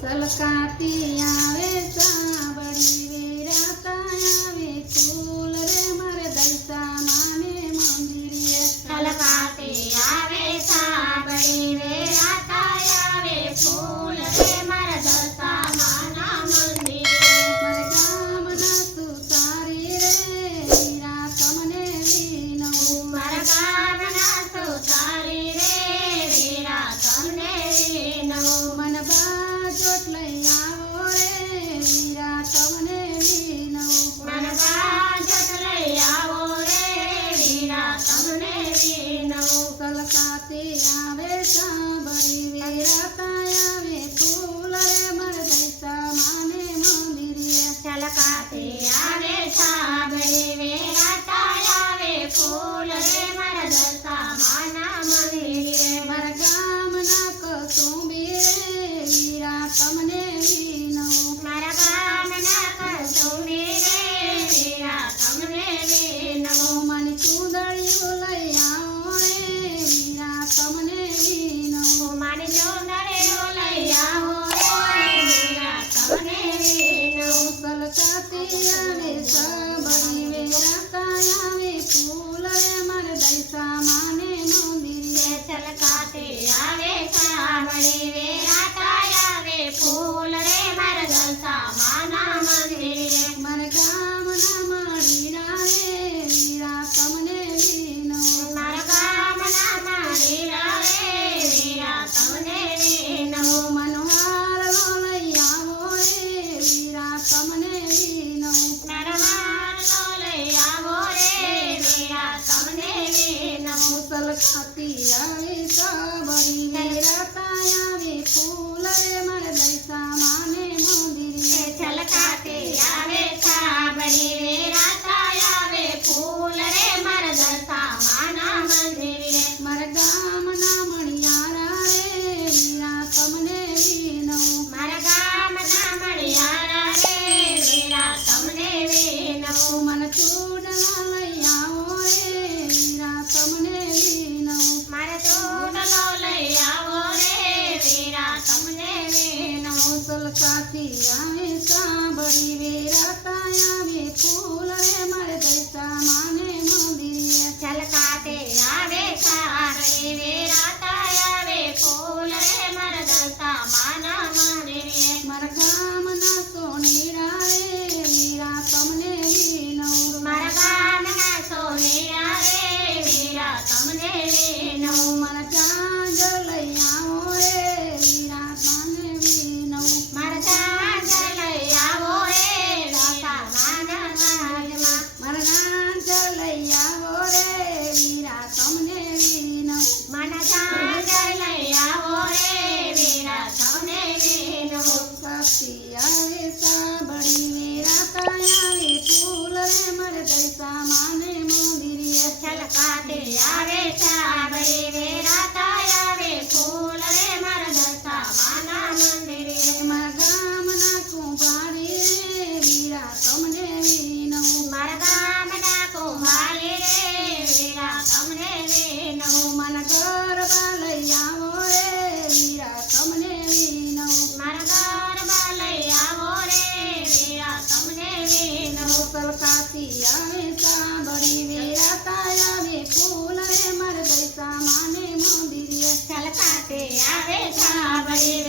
સલકાતી આવે સાંભળી વેરાતા આવે ફૂલ રે મારે દલસા માને મંદિરે સલકાતી આવે સાંભળી વેરાતા આવે ફૂલ રે મારા દલસા માના મંદિરે મારે ગામના સુતારી રે વીરા તમને વિનવું મારા ગામના સુતારી રે વીરા તમને વિનવું મન બાજોટ લઈ આવો રે વીરા તમને વિનવું મન બાજટ લઈ આવો રે વીરા તમને વિનવું સલકાતી આવે સાંભળી વેરાતા આવે ફૂલ રે મારે દલસા માને મંદિરે સલકાતી આવે સાંભળી વેરાતા આવે ફૂલ રે મારા દલસા માના મંદિરે મારા ગામના કસુંબી રે વીરા તમને વિનવું મારા ગામના કસુંબી રે વીરા તમને વિનવું મને ચૂંદડીઓ લઈ આવો રે વીરા તમને વિનવું મારી ચોંદડીઓ લઈ આવો રે વીરા તમને વિનવું સલકાતી આવે સાંભળી વેરાતા આવે ફૂલ રે મારે દલસા માને મંદિરે સલકાતી આવે સાંભળી વેરાતા આવે ફૂલ રે મારા દલસા માના મંદિરે મારા ગામના માળીના રે વીરા તમને વિનવું મારા ગામના માળીના રે વીરા તમને વિનવું મનવારલો લઈ આવો રે વીરા તમને વિનવું મારા મારલો લઈ આવો રે વીરા તમને વિનવું સલકાતી આવે સાંભળી વેરાતા આવે ફૂલ રે મારે દલસા માને મંદિરે છલકાતી આવે સાંભળી વેરાતા આવે ફૂલ રે મારા દલસા માના મંદિરે મારા ગામના મણિયારા રે વીરા તમને વિનવું મારા ગામના મણિયારા રે વીરા તમને વિનવું મન ચૂડલા લઈ આવો રે વીરા તમને વિનવું મારા ચોટલો લઈ આવો રે વીરા તમને વિનવું સલકાતી આવે સાંભળી વેરાતા આવે ફૂલ રે મારે દલસા માને મંદિરે છલકાતે આવે સાંભળી વેરાતા આવે ફૂલ રે મારા દલસા માના મંદિરે મારા ગામના સોનેરા રે વીરા તમને વિનવું મારા ગામના સોનેરા રે વીરા તમને વિનવું મારા ચાંદ લઈ આવો રે વીરા તમને વિનવું મારા ચાંદ લઈ આવો રે દલસા માના મહાજમાં મારા નાંદ લઈ આવો રે વીરા તમને વિનવું મારા ચાંદ લઈ આવો રે વીરા તમને વિનવું સાક્ષી આવે સાંભળી વેરાતા આવે ફૂલ રે મારે દલસા માને મંદિરે છલકાતે આવે સાંભળી વેરાતા આવે ફૂલ રે મારા દલસા માના મંદિરે મારા ગામના કુંભારી રે વીરા તમને વિનવું મારા ગામના કુંભારી રે વીરા તમને વિનવું મારા ગરબા લઈ આવો રે વીરા તમને વિનવું મારા ગરબા લઈ આવો રે વીરા તમને વિનવું સલકાતી આવે સાંભળી વેરાતા આવે ફૂલ રે મારે દલસા માને મંદિરે છલકાતે આવે સાંભળી